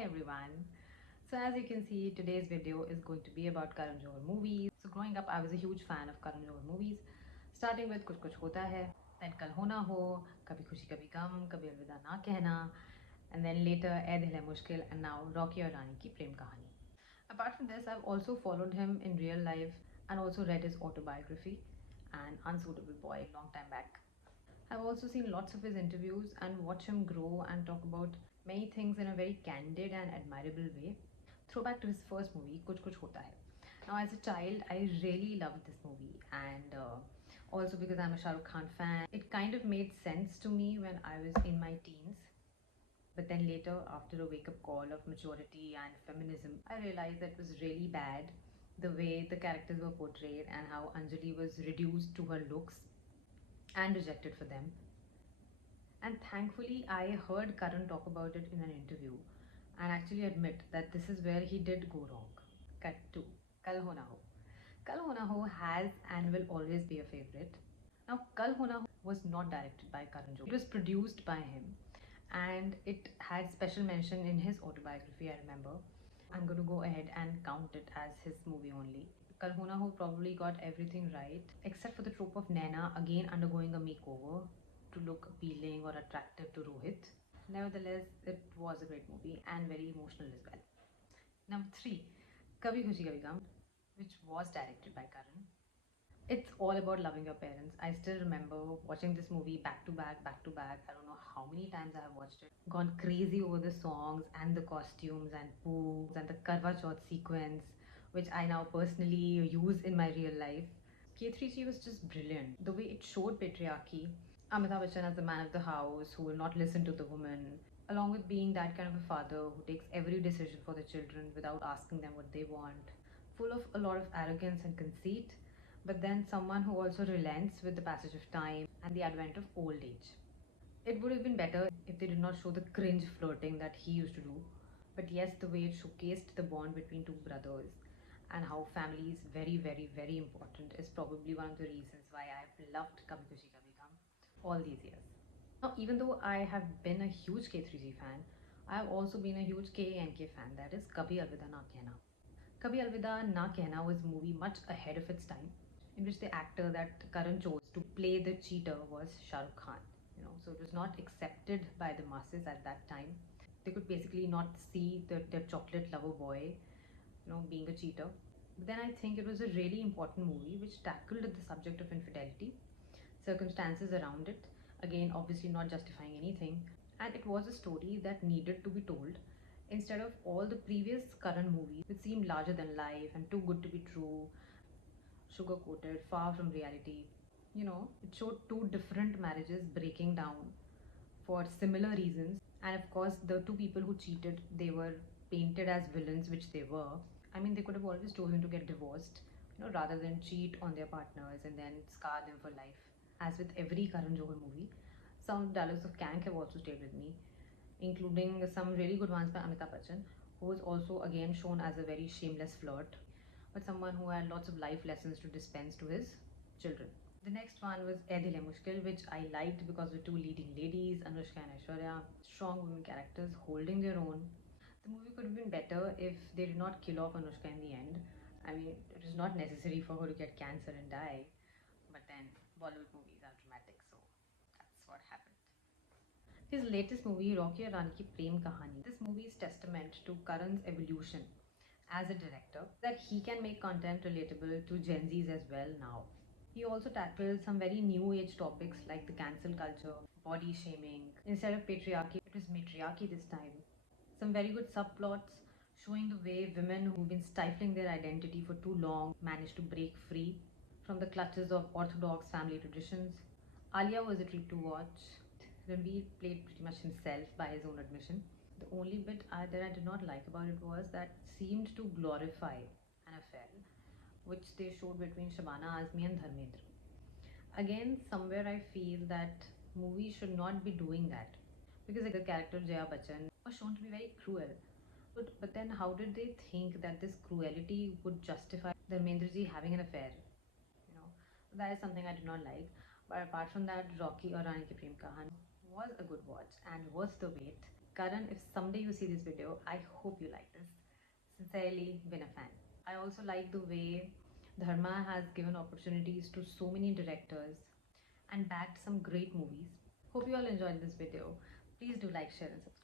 Hi everyone. So as you can see, today's video is going to be about Karan Johar movies. So growing up, I was a huge fan of Karan Johar movies, starting with Kuch Kuch Hota Hai, then Kal Ho Na Ho, Kabhi Khushi Kabhi Gum, Kabhi Alvida Na Kehna, and then later Ae Dil Hai Mushkil, and now Rocky Aur Rani Ki Prem Kahani. Apart from this, I've also followed him in real life and also read his autobiography, An Unsuitable Boy, long time back. I've also seen lots of his interviews and watch him grow and talk about many things in a very candid and admirable way. Throwback to his first movie, Kuch Kuch Hota Hai. Now, as a child, I really loved this movie, and also because I'm a Shah Rukh Khan fan, it kind of made sense to me when I was in my teens. But then later, after a wake up call of maturity and feminism, I realized that was really bad the way the characters were portrayed and how Anjali was reduced to her looks and rejected for them. And thankfully, I heard Karan talk about it in an interview and actually admit that this is where he did go wrong. Cut 2. Kal Ho Na Ho. Kal Ho Na Ho has and will always be a favorite. Now, Kal Ho Na Ho was not directed by Karan Johar. It was produced by him and it had special mention in his autobiography, I remember. I'm going to go ahead and count it as his movie only. Kal Ho Na Ho probably got everything right except for the trope of Naina again undergoing a makeover to look appealing or attractive to Rohit. Nevertheless, it was a great movie and very emotional as well. Number 3, Kabhi Khushi Kabhi Gum, which was directed by Karan. It's all about loving your parents. I still remember watching this movie back to back, back to back. I don't know how many times I have watched it. Gone crazy over the songs and the costumes and poogs and the Karwa Chauth sequence, which I now personally use in my real life. K3G was just brilliant. The way it showed patriarchy, Amitabh Bachchan as the man of the house who will not listen to the woman, along with being that kind of a father who takes every decision for the children without asking them what they want, full of a lot of arrogance and conceit, but then someone who also relents with the passage of time and the advent of old age. It would have been better if they did not show the cringe flirting that he used to do, but yes, the way it showcased the bond between two brothers and how family is very, very, very important is probably one of the reasons why I've loved Kabhi Khushi Kabhi Gum all these years. Now, even though I have been a huge K3G fan, I have also been a huge KNK fan, that is Kabhi Alvida Na Kehna. Kabhi Alvida Na Kehna was a movie much ahead of its time, in which the actor that Karan chose to play the cheater was Shah Rukh Khan. So it was not accepted by the masses at that time. They could basically not see the chocolate lover boy, being a cheater. But then I think it was a really important movie which tackled the subject of infidelity, circumstances around it, again, obviously not justifying anything, and it was a story that needed to be told instead of all the previous Karan movies which seemed larger than life and too good to be true, sugar coated, far from reality. It showed two different marriages breaking down for similar reasons, and of course, the two people who cheated, they were painted as villains, which they were. I mean, they could have always chosen to get divorced, rather than cheat on their partners and then scar them for life. As with every Karan Johar movie, some dialogues of Kank have also stayed with me, including some really good ones by Amitabh Bachchan, who was also again shown as a very shameless flirt, but someone who had lots of life lessons to dispense to his children. The next one was Ae Dil Hai Mushkil, which I liked because the two leading ladies, Anushka and Aishwarya, strong women characters holding their own. The movie could have been better if they did not kill off Anushka in the end. I mean, it was not necessary for her to get cancer and die, but then Bollywood movies are dramatic, so that's what happened. His latest movie, Rocky Aur Rani Ki Prem Kahani, this movie is testament to Karan's evolution as a director, that he can make content relatable to Gen Zs as well now. He also tackled some very new age topics like the cancel culture, body shaming. Instead of patriarchy, it was matriarchy this time. Some very good subplots showing the way women who've been stifling their identity for too long managed to break free from the clutches of orthodox family traditions. Alia was a treat to watch. Ranveer played pretty much himself by his own admission. The only bit that I did not like about it was that it seemed to glorify an affair which they showed between Shabana Azmi and Dharmendra. Again, somewhere I feel that movies should not be doing that, because the character Jaya Bachchan was shown to be very cruel. But then how did they think that this cruelty would justify Dharmendra ji having an affair? You know, that is something I did not like. But apart from that, Rocky or Rani Ki Prem Kahan was a good watch and worth the wait. Karan, if someday you see this video, I hope you like this. Sincerely, been a fan. I also like the way Dharma has given opportunities to so many directors and backed some great movies. Hope you all enjoyed this video. Please do like, share and subscribe.